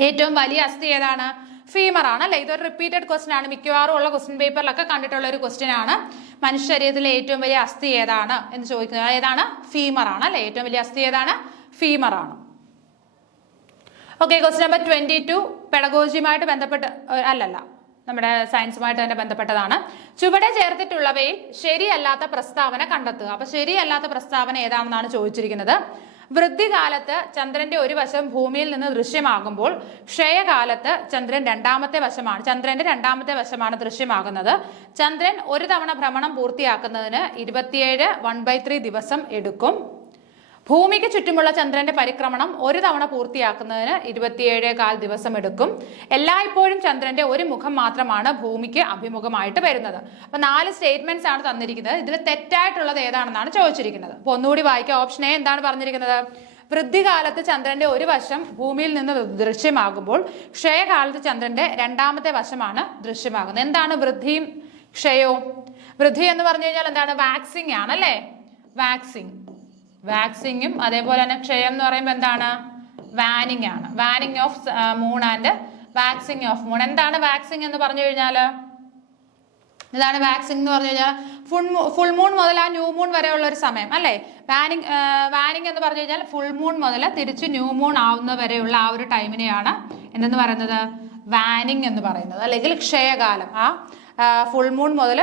ഏറ്റവും വലിയ അസ്ഥി ഏതാണ്? ഫീമർ ആണ് അല്ലെ? ഇതൊരു റിപ്പീറ്റഡ് ക്വസ്റ്റ്യൻ ആണ്. മിക്കവാറും ഉള്ള ക്വസ്റ്റ്യൻ പേപ്പറിലൊക്കെ കണ്ടിട്ടുള്ള ഒരു ക്വസ്റ്റ്യൻ ആണ്. മനുഷ്യ ശരീരത്തിലെ ഏറ്റവും വലിയ അസ്ഥി ഏതാണ് എന്ന് ചോദിക്കുന്നത്. ഏതാണ്? ഫീമർ ആണ് അല്ലെ? ഏറ്റവും വലിയ അസ്ഥി ഏതാണ്? ഫീമർ ആണ്. ഓക്കെ, ക്വസ്റ്റ്യൻ നമ്പർ 22 പെഡഗോജിയുമായിട്ട് ബന്ധപ്പെട്ട് അല്ലല്ല, നമ്മുടെ സയൻസുമായിട്ട് തന്നെ ബന്ധപ്പെട്ടതാണ്. ചുവടെ ചേർത്തിട്ടുള്ളവയിൽ ശരിയല്ലാത്ത പ്രസ്താവന കണ്ടെത്തുക. അപ്പൊ ശരിയല്ലാത്ത പ്രസ്താവന ഏതാണെന്നാണ് ചോദിച്ചിരിക്കുന്നത്. വൃദ്ധികാലത്ത് ചന്ദ്രന്റെ ഒരു വശം ഭൂമിയിൽ നിന്ന് ദൃശ്യമാകുമ്പോൾ ക്ഷയകാലത്ത് ചന്ദ്രന്റെ രണ്ടാമത്തെ വശമാണ് ദൃശ്യമാകുന്നത്. ചന്ദ്രൻ ഒരു തവണ ഭ്രമണം പൂർത്തിയാക്കുന്നതിന് 27 1/3 ദിവസം എടുക്കും. ഭൂമിക്ക് ചുറ്റുമുള്ള ചന്ദ്രന്റെ പരിക്രമണം ഒരു തവണ പൂർത്തിയാക്കുന്നതിന് 27.25 ദിവസം എടുക്കും. എല്ലായ്പ്പോഴും ചന്ദ്രന്റെ ഒരു മുഖം മാത്രമാണ് ഭൂമിക്ക് അഭിമുഖമായിട്ട് വരുന്നത്. അപ്പൊ 4 സ്റ്റേറ്റ്മെന്റ്സ് ആണ് തന്നിരിക്കുന്നത്. ഇതിൽ തെറ്റായിട്ടുള്ളത് ഏതാണെന്നാണ് ചോദിച്ചിരിക്കുന്നത്. അപ്പൊ ഒന്നുകൂടി വായിക്കാം. ഓപ്ഷൻ എ എന്താണ് പറഞ്ഞിരിക്കുന്നത്? വൃദ്ധികാലത്ത് ചന്ദ്രന്റെ ഒരു വശം ഭൂമിയിൽ നിന്ന് ദൃശ്യമാകുമ്പോൾ ക്ഷയകാലത്ത് ചന്ദ്രന്റെ രണ്ടാമത്തെ വശമാണ് ദൃശ്യമാകുന്നത്. എന്താണ് വൃദ്ധിയും ക്ഷയവും? വൃദ്ധി എന്ന് പറഞ്ഞു കഴിഞ്ഞാൽ എന്താണ്? വാക്സിങ് ആണ് അല്ലേ? വാക്സിങ്ങും അതേപോലെ തന്നെ ക്ഷയം എന്ന് പറയുമ്പോൾ എന്താണ്? വാനിങ് ആണ്. Waning of moon and waxing of moon. എന്താണ് വാക്സിങ് എന്ന് പറഞ്ഞു കഴിഞ്ഞാൽ? ഇതാണ് വാക്സിങ് എന്ന് പറഞ്ഞു കഴിഞ്ഞാൽ ഫുൾ മൂൺ മുതൽ ആ ന്യൂ മൂൺ വരെയുള്ള ഒരു സമയം അല്ലേ? വാനിങ് എന്ന് പറഞ്ഞു കഴിഞ്ഞാൽ ഫുൾ മൂൺ മുതൽ തിരിച്ച് ന്യൂ മൂൺ ആവുന്ന വരെയുള്ള ആ ഒരു ടൈമിനെയാണ് എന്തെന്ന് പറയുന്നത്? വാനിങ് എന്ന് പറയുന്നത്. അല്ലെങ്കിൽ ക്ഷയകാലം. ഫുൾ മൂൺ മുതൽ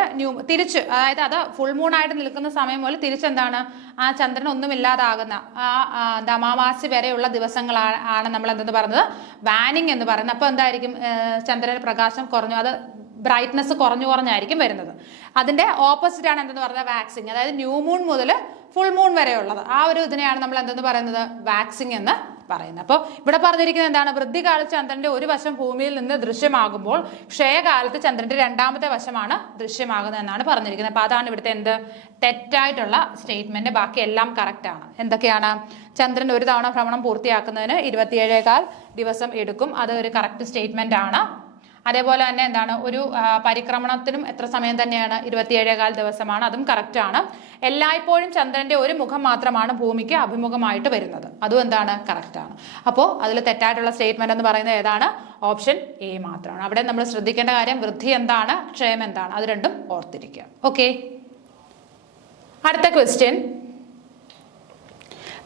തിരിച്ച്, അതായത് അത് ഫുൾ മൂൺ ആയിട്ട് നിൽക്കുന്ന സമയം മുതൽ തിരിച്ചെന്താണ്? ആ ചന്ദ്രൻ ഒന്നുമില്ലാതാകുന്ന അമാവാസി വരെയുള്ള ദിവസങ്ങളാണ് നമ്മൾ എന്തെന്ന് പറയുന്നത്? വാനിങ് എന്ന് പറയുന്നത്. അപ്പോൾ എന്തായിരിക്കും? ചന്ദ്രന്റെ പ്രകാശം കുറഞ്ഞു, അത് ബ്രൈറ്റ്നസ് കുറഞ്ഞായിരിക്കും വരുന്നത്. അതിന്റെ ഓപ്പോസിറ്റ് ആണ് എന്തെന്ന് പറയുന്നത്? വാക്സിങ്. അതായത് ന്യൂ മൂൺ മുതൽ ഫുൾ മൂൺ വരെയുള്ളത് ആ ഒരു ഇതിനെയാണ് നമ്മൾ എന്തെന്ന് പറയുന്നത്? വാക്സിങ് എന്ന് പറയുന്നത്. അപ്പോൾ ഇവിടെ പറഞ്ഞിരിക്കുന്നത് എന്താണ്? വൃദ്ധികാലത്ത് ചന്ദ്രന്റെ ഒരു വശം ഭൂമിയിൽ നിന്ന് ദൃശ്യമാകുമ്പോൾ ക്ഷയകാലത്ത് ചന്ദ്രന്റെ രണ്ടാമത്തെ വശമാണ് ദൃശ്യമാകുന്നത് എന്നാണ് പറഞ്ഞിരിക്കുന്നത്. അപ്പൊ അതാണ് ഇവിടുത്തെ തെറ്റായിട്ടുള്ള സ്റ്റേറ്റ്മെന്റ്. ബാക്കി എല്ലാം കറക്റ്റ് ആണ്. എന്തൊക്കെയാണ്? ചന്ദ്രൻ ഒരു തവണ ഭ്രമണം പൂർത്തിയാക്കുന്നതിന് 27.25 ദിവസം എടുക്കും. അത് ഒരു കറക്റ്റ് സ്റ്റേറ്റ്മെന്റ് ആണ്. അതേപോലെ തന്നെ എന്താണ്? ഒരു പരിക്രമണത്തിനും എത്ര സമയം തന്നെയാണ്? 27.25 ദിവസമാണ്. അതും കറക്റ്റ് ആണ്. എല്ലായ്പ്പോഴും ചന്ദ്രന്റെ ഒരു മുഖം മാത്രമാണ് ഭൂമിക്ക് അഭിമുഖമായിട്ട് വരുന്നത്. അതും എന്താണ്? കറക്റ്റ് ആണ്. അപ്പോൾ അതിൽ തെറ്റായിട്ടുള്ള സ്റ്റേറ്റ്മെന്റ് എന്ന് പറയുന്നത് ഏതാണ്? ഓപ്ഷൻ എ മാത്രമാണ്. അവിടെ നമ്മൾ ശ്രദ്ധിക്കേണ്ട കാര്യം വൃദ്ധി എന്താണ്, ക്ഷയം എന്താണ്, അത് രണ്ടും ഓർത്തിരിക്കുക. ഓക്കെ, അടുത്ത ക്വസ്റ്റ്യൻ.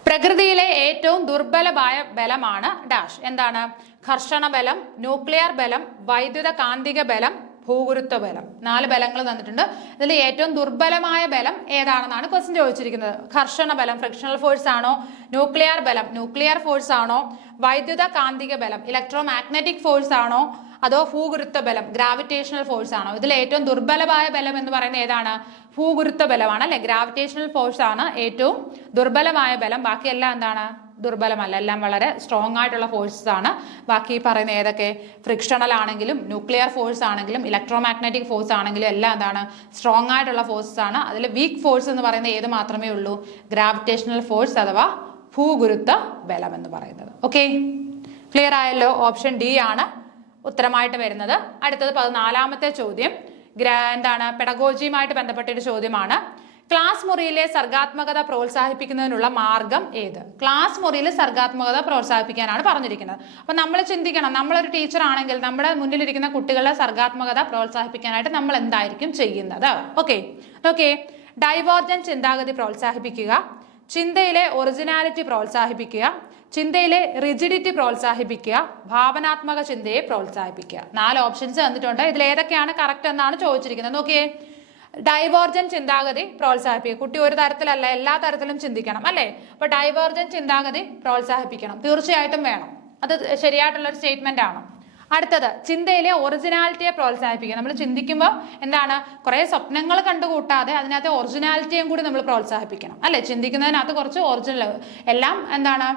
പ്രകൃതിയിലെ ഏറ്റവും ദുർബലമായ ബലമാണ് ഡാഷ്. എന്താണ്? ഘർഷണ ബലം, ന്യൂക്ലിയർ ബലം, വൈദ്യുത കാന്തിക ബലം, ഭൂഗുരുത്വ ബലം. 4 ബലങ്ങൾ തന്നിട്ടുണ്ട്. ഇതിൽ ഏറ്റവും ദുർബലമായ ബലം ഏതാണെന്നാണ് ക്വസ്റ്റ്യൻ ചോദിച്ചിരിക്കുന്നത്. ഘർഷണ ബലം ഫ്രിക്ഷണൽ ഫോഴ്സ് ആണോ? ന്യൂക്ലിയർ ബലം ന്യൂക്ലിയർ ഫോഴ്സ് ആണോ? വൈദ്യുത കാന്തിക ബലം ഇലക്ട്രോ മാഗ്നറ്റിക് ഫോഴ്സ് ആണോ? അതോ ഭൂഗുരുത്വ ബലം ഗ്രാവിറ്റേഷണൽ ഫോഴ്സ് ആണോ? ഇതിൽ ഏറ്റവും ദുർബലമായ ബലം എന്ന് പറയുന്നത് ഏതാണ്? ഭൂഗുരുത്വ ബലമാണ് അല്ലെ? ഗ്രാവിറ്റേഷണൽ ഫോഴ്സ് ആണ് ഏറ്റവും ദുർബലമായ ബലം. ബാക്കിയെല്ലാം എന്താണ്? ദുർബലമല്ല, എല്ലാം വളരെ സ്ട്രോങ് ആയിട്ടുള്ള ഫോഴ്സസ് ആണ്. ബാക്കി പറയുന്ന ഏതൊക്കെ ഫ്രിക്ഷണൽ ആണെങ്കിലും ന്യൂക്ലിയർ ഫോഴ്സ് ആണെങ്കിലും ഇലക്ട്രോ മാഗ്നറ്റിക് ഫോഴ്സ് ആണെങ്കിലും എല്ലാം എന്താണ് സ്ട്രോങ് ആയിട്ടുള്ള ഫോഴ്സസ് ആണ്. അതിൽ വീക്ക് ഫോഴ്സ് എന്ന് പറയുന്നത് ഏത് മാത്രമേ ഉള്ളൂ? ഗ്രാവിറ്റേഷണൽ ഫോഴ്സ് അഥവാ ഭൂഗുരുത്വ ബലം എന്ന് പറയുന്നത്. ഓക്കെ, ക്ലിയർ ആയല്ലോ? ഓപ്ഷൻ ഡി ആണ് ഉത്തരമായിട്ട് വരുന്നത്. അടുത്തത് 14ാമത്തെ ചോദ്യം എന്താണ്? പെഡഗോജിയുമായിട്ട് ബന്ധപ്പെട്ട ഒരു ചോദ്യമാണ്. ക്ലാസ് മുറിയിലെ സർഗാത്മകത പ്രോത്സാഹിപ്പിക്കുന്നതിനുള്ള മാർഗം ഏത്? ക്ലാസ് മുറിയിൽ സർഗാത്മകത പ്രോത്സാഹിപ്പിക്കാനാണ് പറഞ്ഞിരിക്കുന്നത്. അപ്പൊ നമ്മൾ ചിന്തിക്കണം, നമ്മളൊരു ടീച്ചർ ആണെങ്കിൽ നമ്മുടെ മുന്നിലിരിക്കുന്ന കുട്ടികളുടെ സർഗാത്മകത പ്രോത്സാഹിപ്പിക്കാനായിട്ട് നമ്മൾ എന്തായിരിക്കും ചെയ്യുന്നത്? ഓക്കെ, ഡൈവേർജന്റ് ചിന്താഗതി പ്രോത്സാഹിപ്പിക്കുക, ചിന്തയിലെ ഒറിജിനാലിറ്റി പ്രോത്സാഹിപ്പിക്കുക, ചിന്തയിലെ റിജിഡിറ്റി പ്രോത്സാഹിപ്പിക്കുക, ഭാവനാത്മക ചിന്തയെ പ്രോത്സാഹിപ്പിക്കുക. 4 ഓപ്ഷൻസ് തന്നിട്ടുണ്ട്. ഇതിൽ ഏതൊക്കെയാണ് കറക്റ്റ് എന്നാണ് ചോദിച്ചിരിക്കുന്നത്. നോക്കിയേ, ഡൈവേർജന്റ് ചിന്താഗതി പ്രോത്സാഹിപ്പിക്കുക. കുട്ടി ഒരു തരത്തിലല്ല, എല്ലാ തരത്തിലും ചിന്തിക്കണം അല്ലേ? അപ്പൊ ഡൈവേർജന്റ് ചിന്താഗതി പ്രോത്സാഹിപ്പിക്കണം, തീർച്ചയായിട്ടും വേണം. അത് ശരിയായിട്ടുള്ള ഒരു സ്റ്റേറ്റ്മെന്റ് ആണ്. അടുത്തത്, ചിന്തയിലെ ഒറിജിനാലിറ്റിയെ പ്രോത്സാഹിപ്പിക്കുക. നമ്മൾ ചിന്തിക്കുമ്പോൾ എന്താണ്, കുറെ സ്വപ്നങ്ങൾ കണ്ടുകൂട്ടാതെ അതിനകത്ത് ഒറിജിനാലിറ്റിയും കൂടി നമ്മൾ പ്രോത്സാഹിപ്പിക്കണം അല്ലെ? ചിന്തിക്കുന്നതിനകത്ത് കുറച്ച് ഒറിജിനൽ, എല്ലാം എന്താണ്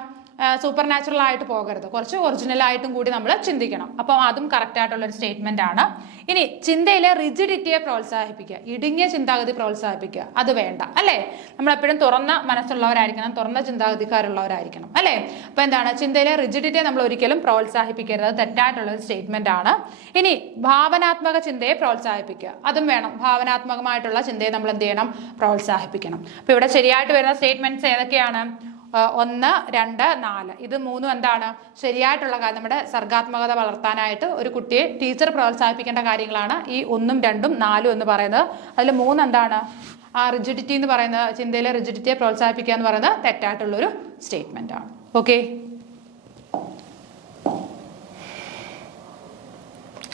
സൂപ്പർ നാച്ചുറൽ ആയിട്ട് പോകരുത്, കുറച്ച് ഒറിജിനൽ ആയിട്ടും കൂടി നമ്മൾ ചിന്തിക്കണം. അപ്പം അതും കറക്റ്റ് ആയിട്ടുള്ള ഒരു സ്റ്റേറ്റ്മെന്റ് ആണ്. ഇനി ചിന്തയിലെ റിജിഡിറ്റിയെ പ്രോത്സാഹിപ്പിക്കുക, ഇടുങ്ങിയ ചിന്താഗതി പ്രോത്സാഹിപ്പിക്കുക, അത് വേണ്ട അല്ലേ? നമ്മൾ എപ്പോഴും തുറന്ന മനസ്സുള്ളവരായിരിക്കണം, തുറന്ന ചിന്താഗതിക്കാരുള്ളവരായിരിക്കണം അല്ലേ? അപ്പൊ എന്താണ്, ചിന്തയിലെ റിജിഡിറ്റിയെ നമ്മൾ ഒരിക്കലും പ്രോത്സാഹിപ്പിക്കരുത്, തെറ്റായിട്ടുള്ള ഒരു സ്റ്റേറ്റ്മെന്റ് ആണ്. ഇനി ഭാവനാത്മക ചിന്തയെ പ്രോത്സാഹിപ്പിക്കുക, അതും വേണം. ഭാവനാത്മകമായിട്ടുള്ള ചിന്തയെ നമ്മൾ എന്ത് ചെയ്യണം? പ്രോത്സാഹിപ്പിക്കണം. അപ്പൊ ഇവിടെ ശരിയായിട്ട് വരുന്ന സ്റ്റേറ്റ്മെന്റ്സ് ഏതൊക്കെയാണ്? 1, 2, 4 ഇത് 3 എന്താണ് ശരിയായിട്ടുള്ള കാര്യം? നമ്മുടെ സർഗാത്മകത വളർത്താനായിട്ട് ഒരു കുട്ടിയെ ടീച്ചർ പ്രോത്സാഹിപ്പിക്കേണ്ട കാര്യങ്ങളാണ് ഈ 1, 2, 4 എന്ന് പറയുന്നത്. അതിൽ 3 എന്താണ്? ആ റിജിഡിറ്റി എന്ന് പറയുന്നത്, ചിന്തയിലെ റിജിഡിറ്റിയെ പ്രോത്സാഹിപ്പിക്കുക എന്ന് പറയുന്നത് തെറ്റായിട്ടുള്ളൊരു സ്റ്റേറ്റ്മെന്റ് ആണ്. ഓക്കെ,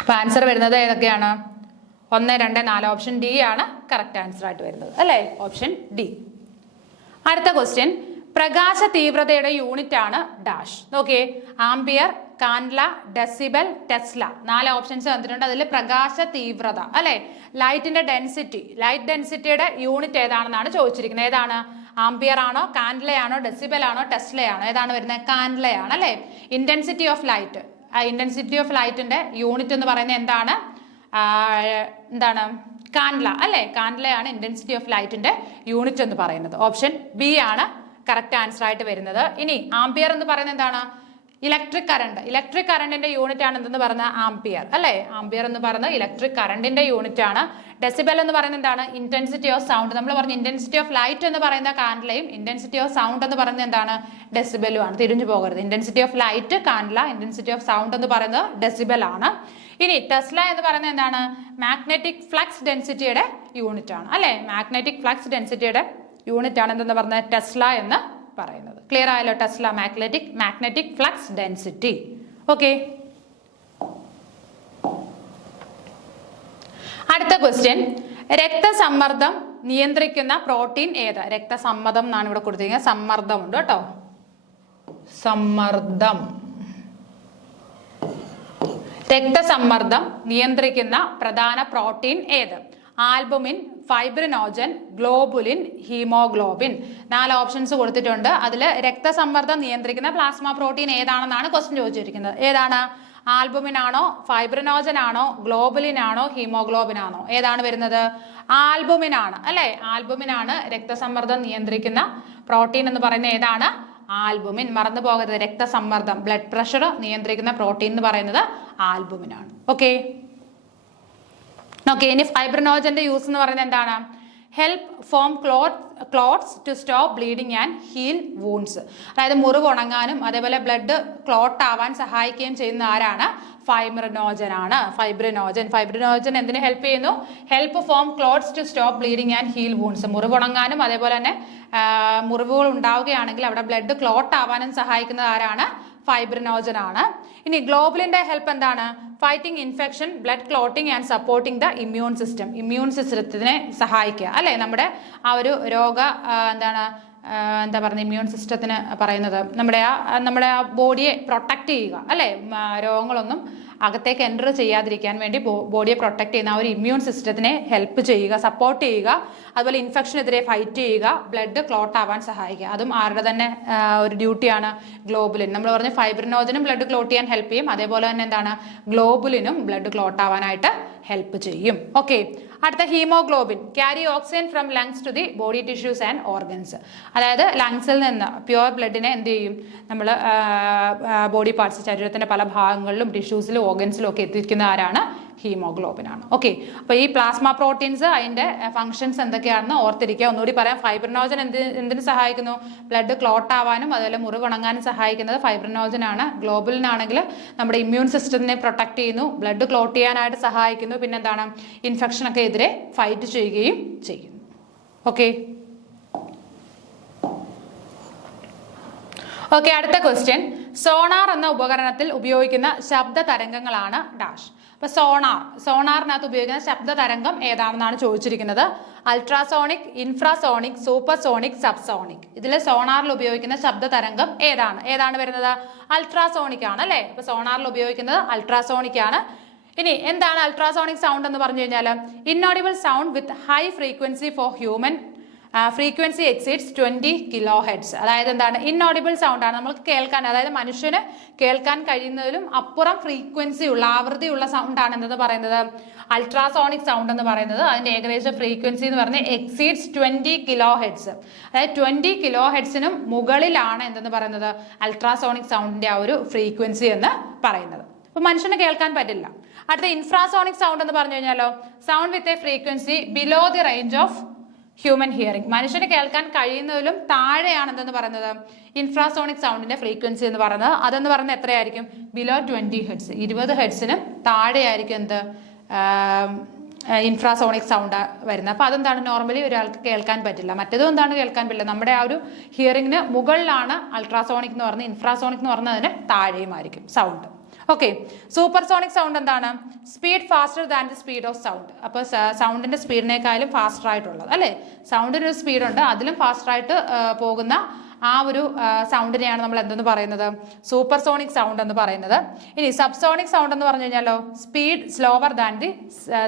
അപ്പൊ ആൻസർ വരുന്നത് ഏതൊക്കെയാണ്? 1, 2, 4 ഓപ്ഷൻ ഡി ആണ് കറക്റ്റ് ആൻസർ ആയിട്ട് വരുന്നത് അല്ലേ? Option D. അടുത്ത ക്വസ്റ്റ്യൻ, പ്രകാശ തീവ്രതയുടെ യൂണിറ്റ് ആണ് ഡാഷ്. നോക്കിയേ, ആംപിയർ, കാൻഡ്ല, ഡെസിബൽ, ടെസ്ല. 4 ഓപ്ഷൻസ് തന്നിട്ടുണ്ട്. അതിൽ പ്രകാശ തീവ്രത അല്ലെ, ലൈറ്റിന്റെ ഡെൻസിറ്റി, ലൈറ്റ് ഡെൻസിറ്റിയുടെ യൂണിറ്റ് ഏതാണെന്നാണ് ചോദിച്ചിരിക്കുന്നത്. ഏതാണ്? ആംപിയർ ആണോ, കാൻഡ്ലയാണോ, ഡെസിബൽ ആണോ, ടെസ്ലയാണോ? ഏതാണ് വരുന്നത്? കാൻഡ്ലയാണ് അല്ലെ? Intensity of light, intensity of ലൈറ്റിന്റെ യൂണിറ്റ് എന്ന് പറയുന്നത് എന്താണ്? കാൻഡ്ല അല്ലെ? കാൻഡ്ലയാണ് ഇന്റൻസിറ്റി ഓഫ് ലൈറ്റിന്റെ യൂണിറ്റ് എന്ന് പറയുന്നത്. ഓപ്ഷൻ ബി ആണ് കറക്റ്റ് ആൻസർ ആയിട്ട് വരുന്നത്. ഇനി ആംപിയർ എന്ന് പറയുന്നത് എന്താണ്? ഇലക്ട്രിക് കറണ്ട്, ഇലക്ട്രിക് കറണ്ടിന്റെ യൂണിറ്റ് ആണ് എന്തെന്ന് പറഞ്ഞ ആംപിയർ അല്ലെ? ആംപിയർ എന്ന് പറയുന്നത് ഇലക്ട്രിക് കറണ്ടിന്റെ യൂണിറ്റ് ആണ്. ഡെസിബൽ എന്ന് പറയുന്നത് എന്താണ്? Intensity of sound. നമ്മൾ പറഞ്ഞ ഇന്റൻസിറ്റി ഓഫ് ലൈറ്റ് എന്ന് പറയുന്ന കാൻഡ്ലയും ഇന്റൻസിറ്റി ഓഫ് സൗണ്ട് എന്ന് പറയുന്നത് എന്താണ്? ഡെസിബലും ആണ്. തിരിഞ്ഞു പോകരുത്. Intensity of light candela, intensity of sound എന്ന് പറയുന്നത് ഡെസിബൽ ആണ്. ഇനി ടെസ്ല എന്ന് പറയുന്നത് എന്താണ്? മാഗ്നറ്റിക് ഫ്ലക്സ് ഡെൻസിറ്റിയുടെ യൂണിറ്റ് ആണ് അല്ലെ? മാഗ്നറ്റിക് ഫ്ലക്സ് ഡെൻസിറ്റിയുടെ യൂണിറ്റ് ആണ് എന്തെന്ന് പറഞ്ഞത്? ടെസ്ല എന്ന് പറയുന്നത്. ക്ലിയർ ആയല്ലോ? Tesla, magnetic flux density. Okay, അടുത്ത ക്വസ്റ്റ്യൻ, രക്തസമ്മർദ്ദം നിയന്ത്രിക്കുന്ന പ്രോട്ടീൻ ഏത്? രക്തസമ്മർദ്ദം എന്നാണ് ഇവിടെ കൊടുത്തിരിക്കുന്നത്. സമ്മർദ്ദം ഉണ്ട് കേട്ടോ, സമ്മർദ്ദം. രക്തസമ്മർദ്ദം നിയന്ത്രിക്കുന്ന പ്രധാന പ്രോട്ടീൻ ഏത്? Albumin, fibrinogen, globulin, haemoglobin. 4 options കൊടുത്തിട്ടുണ്ട്. അതിൽ രക്തസമ്മർദ്ദം നിയന്ത്രിക്കുന്ന പ്ലാസ്മ പ്രോട്ടീൻ ഏതാണെന്നാണ് ക്വസ്റ്റ്യൻ ചോദിച്ചിരിക്കുന്നത്. ഏതാണ്? ആൽബുമിൻ ആണോ, ഫൈബ്രിനോജൻ ആണോ, ഗ്ലോബുലിൻ ആണോ, ഹീമോഗ്ലോബിൻ ആണോ? ഏതാണ് വരുന്നത്? ആൽബുമിൻ ആണ് അല്ലെ? ആൽബുമിൻ ആണ് രക്തസമ്മർദ്ദം നിയന്ത്രിക്കുന്ന പ്രോട്ടീൻ എന്ന് പറയുന്നത്. ഏതാണ്? ആൽബുമിൻ. മറന്നു പോകരുത്, രക്തസമ്മർദ്ദം, ബ്ലഡ് പ്രഷർ നിയന്ത്രിക്കുന്ന പ്രോട്ടീൻ എന്ന് പറയുന്നത് ആൽബുമിൻ ആണ്. ഓക്കെ, ഇനി ഫൈബ്രിനോജന്റെ യൂസ് എന്ന് പറയുന്നത് എന്താണ്? Help form clots to stop bleeding and heal wounds. അതായത് മുറിവ് ഉണങ്ങാനും അതേപോലെ ബ്ലഡ് ക്ലോട്ട് ആവാൻ സഹായിക്കുകയും ചെയ്യുന്ന ആരാണ്? ഫൈബ്രിനോജൻ ആണ്. ഫൈബ്രിനോജൻ എന്തിനു ഹെൽപ്പ് ചെയ്യുന്നു? Help form clots to stop bleeding and heal wounds. മുറിവ് ഉണങ്ങാനും അതേപോലെ തന്നെ മുറിവുകൾ ഉണ്ടാവുകയാണെങ്കിൽ അവിടെ ബ്ലഡ് ക്ലോട്ട് ആവാനും സഹായിക്കുന്നത് ആരാണ്? ഫൈബ്രിനോജൻ ആണ്. ഇനി ഗ്ലോബുലിന്റെ ഹെൽപ്പ് എന്താണ്? Fighting infection, blood clotting and supporting the immune system. Immune സിസ്റ്റത്തിനെ സഹായിക്കുക അല്ലെ? നമ്മുടെ ആ ഒരു എന്താ പറയുക, ഇമ്മ്യൂൺ സിസ്റ്റത്തിന് പറയുന്നത് നമ്മുടെ ആ ബോഡിയെ പ്രൊട്ടക്റ്റ് ചെയ്യുക അല്ലെ? രോഗങ്ങളൊന്നും അകത്തേക്ക് എൻ്റർ ചെയ്യാതിരിക്കാൻ വേണ്ടി ബോഡിയെ പ്രൊട്ടക്ട് ചെയ്യുന്ന ആ ഒരു ഇമ്മ്യൂൺ സിസ്റ്റത്തിനെ ഹെൽപ്പ് ചെയ്യുക, സപ്പോർട്ട് ചെയ്യുക. അതുപോലെ ഇൻഫെക്ഷനെതിരെ ഫൈറ്റ് ചെയ്യുക, ബ്ലഡ് ക്ലോട്ട് ആവാൻ സഹായിക്കുക. അതും ആരുടെ തന്നെ ഒരു ഡ്യൂട്ടിയാണ്? ഗ്ലോബുലിൻ. നമ്മൾ പറഞ്ഞ ഫൈബ്രിനോജനും ബ്ലഡ് ക്ലോട്ട് ചെയ്യാൻ ഹെൽപ്പ് ചെയ്യും, അതേപോലെ തന്നെ എന്താണ്, ഗ്ലോബുലിനും ബ്ലഡ് ക്ലോട്ട് ആവാനായിട്ട് ഹെൽപ്പ് ചെയ്യും. ഓക്കെ, അടുത്ത haemoglobin carry oxygen from lungs to the body tissues and organs. അതായത് ലങ്സിൽ നിന്ന് പ്യുവർ ബ്ലഡിനെ എന്ത് ചെയ്യും, നമ്മൾ ബോഡി പാർട്സ്, ശരീരത്തിന്റെ പല ഭാഗങ്ങളിലും ടിഷ്യൂസിലും ഓർഗൻസിലും ഒക്കെ എത്തിക്കുന്ന ആരാണ്? ഹീമോഗ്ലോബിൻ ആണ്. ഓക്കെ, അപ്പോൾ ഈ പ്ലാസ്മ പ്രോട്ടീൻസ് അതിന്റെ ഫംഗ്ഷൻസ് എന്തൊക്കെയാണെന്ന് ഓർത്തിരിക്കുക. ഒന്നുകൂടി പറയാം, ഫൈബ്രിനോജൻ എന്തിനു സഹായിക്കുന്നു? ബ്ലഡ് ക്ലോട്ട് ആവാനും അതുപോലെ മുറിവുണങ്ങാനും സഹായിക്കുന്നത് ഫൈബ്രിനോജൻ ആണ്. ഗ്ലോബുലിനാണെങ്കിൽ നമ്മുടെ ഇമ്മ്യൂൺ സിസ്റ്റത്തിനെ പ്രൊട്ടക്ട് ചെയ്യുന്നു, ബ്ലഡ് ക്ലോട്ട് ചെയ്യാനായിട്ട് സഹായിക്കുന്നു, പിന്നെ എന്താണ്, ഇൻഫെക്ഷനൊക്കെ എതിരെ ഫൈറ്റ് ചെയ്യുകയും ചെയ്യുന്നു. ഓക്കെ, അടുത്ത ക്വസ്റ്റ്യൻ, സോണാർ എന്ന ഉപകരണത്തിൽ ഉപയോഗിക്കുന്ന ശബ്ദ തരംഗങ്ങളാണ് ഡാഷ്. അപ്പൊ സോണാറിനകത്ത് ഉപയോഗിക്കുന്ന ശബ്ദ തരംഗം ഏതാണെന്നാണ് ചോദിച്ചിരിക്കുന്നത്. Ultrasonic, infrasonic, supersonic, subsonic. ഇതിൽ സോണാറിൽ ഉപയോഗിക്കുന്ന ശബ്ദ തരംഗം ഏതാണ് വരുന്നത്? അൾട്രാസോണിക് ആണ് അല്ലേ? അപ്പൊ സോണാറിൽ ഉപയോഗിക്കുന്നത് അൾട്രാസോണിക് ആണ്. ഇനി എന്താണ് അൾട്രാസോണിക് സൗണ്ട് എന്ന് പറഞ്ഞു കഴിഞ്ഞാൽ? ഇന്നോഡിബിൾ sound with high frequency for human frequency exceeds 20 kHz. അതായത് എന്താണ്? ഇന്നോഡിബിൾ സൗണ്ട് ആണ്, നമുക്ക് കേൾക്കാൻ, അതായത് മനുഷ്യന് കേൾക്കാൻ കഴിയുന്നതിലും അപ്പുറം ഫ്രീക്വൻസി ഉള്ള, ആവൃത്തിയുള്ള സൗണ്ട് ആണ് എന്തെന്ന് പറയുന്നത്? അൾട്രാസോണിക് സൗണ്ട് എന്ന് പറയുന്നത്. അതിന്റെ ഏകദേശം ഫ്രീക്വൻസി എന്ന് പറഞ്ഞാൽ എക്സീഡ്സ് 20 kHz. അതായത് 20 kHz മുകളിലാണ് എന്തെന്ന് പറയുന്നത്? അൾട്രാസോണിക് സൗണ്ടിന്റെ ആ ഒരു ഫ്രീക്വൻസി എന്ന് പറയുന്നത്. അപ്പൊ മനുഷ്യന് കേൾക്കാൻ പറ്റില്ല. അടുത്ത ഇൻഫ്രാസോണിക് സൗണ്ട് എന്ന് പറഞ്ഞു കഴിഞ്ഞാലോ, sound with a frequency below the range of human hearing. മനുഷ്യന് കേൾക്കാൻ കഴിയുന്നതിലും താഴെയാണ് എന്തെന്ന് പറയുന്നത്? ഇൻഫ്രാസോണിക് സൗണ്ടിന്റെ ഫ്രീക്വൻസി എന്ന് പറയുന്നത്. അതെന്ന് പറയുന്നത് എത്രയായിരിക്കും? ബിലോ 20 Hz, 20 Hz താഴെയായിരിക്കും എന്ത്, ഇൻഫ്രാസോണിക് സൗണ്ട് വരുന്നത്. അപ്പൊ അതെന്താണ്, നോർമലി ഒരാൾക്ക് കേൾക്കാൻ പറ്റില്ല. മറ്റേതും എന്താണ്, കേൾക്കാൻ പറ്റില്ല. നമ്മുടെ ആ ഒരു ഹിയറിംഗിന് മുകളിലാണ് അൾട്രാസോണിക് എന്ന് പറഞ്ഞത്, ഇൻഫ്രാസോണിക് എന്ന് പറഞ്ഞാൽ അതിന് താഴെയുമായിരിക്കും സൗണ്ട്. ഓക്കെ, സൂപ്പർസോണിക് സൗണ്ട് എന്താണ്? Speed faster than the speed of sound. അപ്പോൾ സൗണ്ടിന്റെ സ്പീഡിനേക്കാളും ഫാസ്റ്റർ ആയിട്ടുള്ളത് അല്ലേ? സൗണ്ടിന് ഒരു സ്പീഡുണ്ട്, അതിലും ഫാസ്റ്റർ ആയിട്ട് പോകുന്ന ആ ഒരു സൗണ്ടിനെയാണ് നമ്മൾ എന്തെന്ന് പറയുന്നത്? സൂപ്പർസോണിക് സൗണ്ട് എന്ന് പറയുന്നത്. ഇനി സബ്സോണിക് സൗണ്ട് എന്ന് പറഞ്ഞു കഴിഞ്ഞാലോ, speed slower than the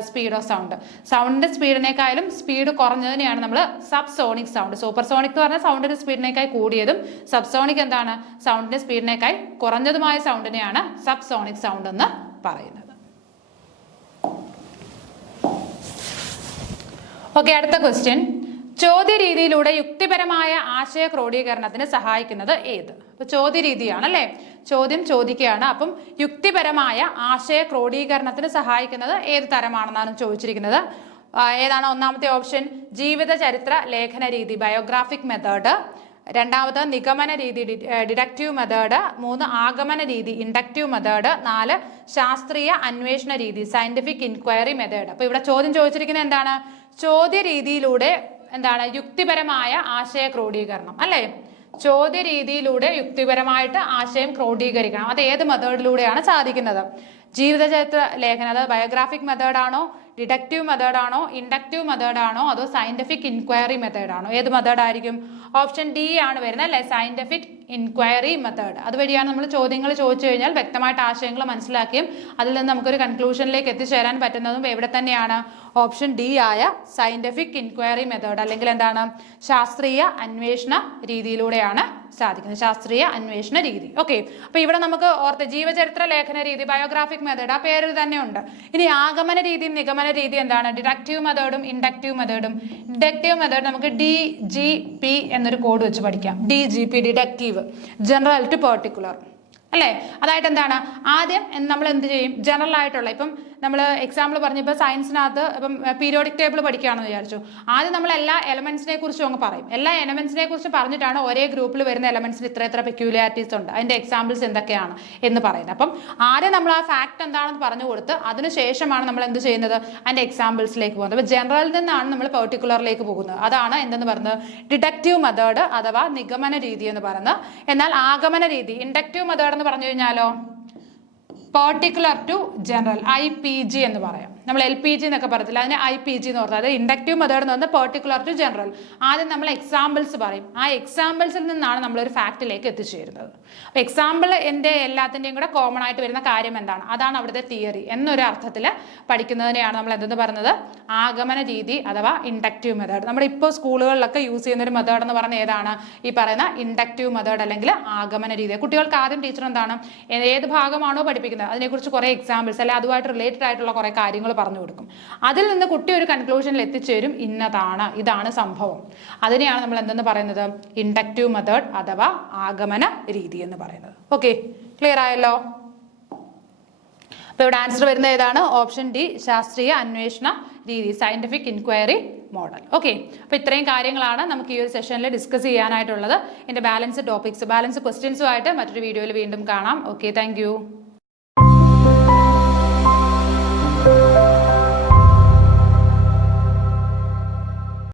speed of sound. സൗണ്ടിന്റെ സ്പീഡിനേക്കാളും സ്പീഡ് കുറഞ്ഞതിനെയാണ് നമ്മൾ സബ്സോണിക് സൗണ്ട്. സൂപ്പർസോണിക് എന്ന് പറഞ്ഞാൽ സൗണ്ടിന്റെ സ്പീഡിനേക്കാൾ കൂടിയതും, സബ്സോണിക് എന്താണ്? സൗണ്ടിന്റെ സ്പീഡിനേക്കാൾ കുറഞ്ഞതുമായ സൗണ്ടിനെയാണ് സബ്സോണിക് സൗണ്ട് എന്ന് പറയുന്നത്. ഓക്കെ, അടുത്ത ക്വസ്റ്റ്യൻ, ചോദ്യ രീതിയിലൂടെ യുക്തിപരമായ ആശയ ക്രോഡീകരണത്തിന് സഹായിക്കുന്നത് ഏത്? അപ്പൊ ചോദ്യ രീതിയാണ് അല്ലെ? ചോദ്യം ചോദിക്കുകയാണ്. അപ്പം യുക്തിപരമായ ആശയ ക്രോഡീകരണത്തിന് സഹായിക്കുന്നത് ഏത് തരമാണെന്നാണ് ചോദിച്ചിരിക്കുന്നത്. ഏതാണ്? ഒന്നാമത്തെ ഓപ്ഷൻ ജീവിത ചരിത്ര ലേഖന രീതി, ബയോഗ്രാഫിക് മെത്തേഡ്. രണ്ടാമത് നിഗമന രീതി, ഡിഡക്റ്റീവ് മെത്തേഡ്. 3 ആഗമന രീതി, ഇൻഡക്റ്റീവ് മെത്തേഡ്. 4 ശാസ്ത്രീയ അന്വേഷണ രീതി, സയന്റിഫിക് ഇൻക്വയറി മെത്തേഡ്. അപ്പൊ ഇവിടെ ചോദ്യം ചോദിച്ചിരിക്കുന്നത് എന്താണ്? ചോദ്യ രീതിയിലൂടെ എന്താണ്? യുക്തിപരമായ ആശയ ക്രോഡീകരണം അല്ലേ? ചോദ്യ രീതിയിലൂടെ യുക്തിപരമായിട്ട് ആശയം ക്രോഡീകരിക്കണം. അത് ഏത് മെത്തേഡിലൂടെയാണ് സാധിക്കുന്നത്? ജീവിതചരിത്ര ലേഖനം, അതായത് ബയോഗ്രാഫിക് മെത്തേഡാണോ, ഡിഡക്റ്റീവ് മെത്തേഡാണോ, ഇൻഡക്റ്റീവ് മെത്തേഡാണോ, അതോ സയന്റിഫിക് ഇൻക്വയറി മെത്തേഡാണോ? ഏത് മെത്തേഡായിരിക്കും? ഓപ്ഷൻ ഡി ആണ് വരുന്നത് അല്ലേ? Scientific inquiry method. അതുവഴിയാണ് നമ്മൾ ചോദ്യങ്ങൾ ചോദിച്ചു കഴിഞ്ഞാൽ വ്യക്തമായിട്ട് ആശയങ്ങൾ മനസ്സിലാക്കിയും അതിൽ നിന്ന് നമുക്കൊരു കൺക്ലൂഷനിലേക്ക് എത്തിച്ചേരാൻ പറ്റുന്നതും എവിടെ തന്നെയാണ്? ഓപ്ഷൻ ഡി ആയ സയന്റിഫിക് ഇൻക്വയറി മെത്തേഡ്, അല്ലെങ്കിൽ എന്താണ്, ശാസ്ത്രീയ അന്വേഷണ രീതിയിലൂടെയാണ് സാധിക്കുന്നത്. ശാസ്ത്രീയ അന്വേഷണ രീതി. ഓക്കെ, അപ്പൊ ഇവിടെ നമുക്ക് ഓർത്ത് ജീവചരിത്ര ലേഖന രീതി, ബയോഗ്രാഫിക് മെത്തേഡ് ആ പേരിൽ തന്നെ ഉണ്ട്. ഇനി ആഗമന രീതിയും നിഗമന രീതി എന്താണ്? ഡിഡക്റ്റീവ് മെത്തേഡും ഇൻഡക്റ്റീവ് മെത്തേഡും. ഡിഡക്റ്റീവ് മെത്തേഡ് നമുക്ക് DGP എന്നൊരു കോഡ് വെച്ച് പഠിക്കാം. DGP, deductive, general to particular അല്ലേ? അതായത് എന്താണ്? ആദ്യം നമ്മൾ എന്ത് ചെയ്യും? ജനറൽ ആയിട്ടുള്ള, ഇപ്പം നമ്മൾ എക്സാമ്പിൾ പറഞ്ഞപ്പോൾ സയൻസിനകത്ത് ഇപ്പം പീരിയോഡിക് ടേബിൾ പഠിക്കുകയാണെന്ന് വിചാരിച്ചു. ആദ്യം നമ്മൾ എല്ലാ എലമെന്റ്സിനെ കുറിച്ചും അങ്ങ് പറയും. എല്ലാ എലമെന്റ്സിനെ കുറിച്ച് പറഞ്ഞിട്ടാണ് ഒരേ ഗ്രൂപ്പിൽ വരുന്ന എലമെന്റ്സിന് ഇത്ര പെക്യൂലിയാരിറ്റീസ് ഉണ്ട്, അതിന്റെ എക്സാമ്പിൾസ് എന്തൊക്കെയാണ് എന്ന് പറയുന്നത്. അപ്പം ആദ്യം നമ്മൾ ആ ഫാക്ട് എന്താണെന്ന് പറഞ്ഞു കൊടുത്ത് അതിനുശേഷമാണ് നമ്മൾ എന്ത് ചെയ്യുന്നത്? അതിന്റെ എക്സാമ്പിൾസിലേക്ക് പോകുന്നത്. അപ്പോൾ ജനറലിൽ നിന്നാണ് നമ്മൾ പെർട്ടിക്കുലറിലേക്ക് പോകുന്നത്. അതാണ് എന്തെന്ന് പറയുന്നത്? ഡിഡക്റ്റീവ് മെത്തേഡ് അഥവാ നിഗമന രീതി എന്ന് പറയുന്നത്. എന്നാൽ ആഗമന രീതി, ഇൻഡക്റ്റീവ് മെത്തേഡ് എന്ന് പറഞ്ഞു കഴിഞ്ഞാലോ, പെർട്ടിക്കുലർ ടു ജനറൽ, IPG എന്ന് പറയാം നമ്മൾ LPG എന്നൊക്കെ പറയത്തില്ല, അതിന് IPG എന്ന് പറഞ്ഞാൽ അത് ഇൻഡക്റ്റീവ് മെത്തേഡ് എന്ന് പറഞ്ഞാൽ പെർട്ടിക്കുലർ ടു ജനറൽ. ആദ്യം നമ്മൾ എക്സാമ്പിൾസ് പറയും, ആ എക്സാമ്പിൾസിൽ നിന്നാണ് നമ്മളൊരു ഫാക്റ്റിലേക്ക് എത്തിച്ചേരുന്നത്. അപ്പോൾ എക്സാമ്പിൾ എൻ്റെ എല്ലാത്തിൻ്റെയും കൂടെ കോമൺ ആയിട്ട് വരുന്ന കാര്യം എന്താണ്, അതാണ് അവിടുത്തെ തിയറി എന്നൊരു അർത്ഥത്തിൽ പഠിക്കുന്നതിനെയാണ് നമ്മൾ എന്തെന്ന് പറയുന്നത്, ആഗമന രീതി അഥവാ ഇൻഡക്റ്റീവ് മെത്തേഡ്. നമ്മുടെ ഇപ്പോൾ സ്കൂളുകളിലൊക്കെ യൂസ് ചെയ്യുന്ന ഒരു മെത്തേഡ് എന്ന് പറഞ്ഞാൽ ഏതാണ്, ഈ പറയുന്ന ഇൻഡക്റ്റീവ് മെത്തേഡ് അല്ലെങ്കിൽ ആഗമന രീതി. കുട്ടികൾക്ക് ആദ്യം ടീച്ചർ എന്താണ്, ഏത് ഭാഗമാണോ പഠിപ്പിക്കുന്നത് അതിനെക്കുറിച്ച് കുറേ എക്സാമ്പിൾസ് അല്ലെങ്കിൽ അതുമായിട്ട് റിലേറ്റഡ് ആയിട്ടുള്ള കുറേ കാര്യങ്ങൾ പറഞ്ഞു കൊടുക്കും. അതിൽ നിന്ന് കുട്ടി ഒരു കൺക്ലൂഷനിൽ എത്തിച്ചേരും, ഇന്നതാണ്, ഇതാണ് സംഭവം. അതിനെയാണ് നമ്മൾ എന്തെന്ന് പറയുന്നത്, ഇൻഡക്റ്റീവ് മെത്തേഡ് അഥവാ ആഗമന രീതി എന്ന് പറയുന്നത്. ഓക്കെ, ക്ലിയർ ആയല്ലോ? അപ്പോൾ ഇവിടെ ആൻസർ വരുന്നത് ഏതാണ്, ഓപ്ഷൻ ഡി, ശാസ്ത്രീയ അന്വേഷണ രീതി, സയന്റിഫിക് ഇൻക്വയറി മോഡൽ. ഓക്കെ, അപ്പോൾ ഇത്രയും കാര്യങ്ങളാണ് നമുക്ക് ഈ ഒരു സെഷനിൽ ഡിസ്കസ് ചെയ്യാനായിട്ടുള്ളത്. എൻ്റെ ബാലൻസ് ടോപ്പിക്സ്, ബാലൻസ് ക്വസ്റ്റ്യൻസുമായിട്ട് മറ്റൊരു വീഡിയോയിൽ വീണ്ടും കാണാം. Okay, thank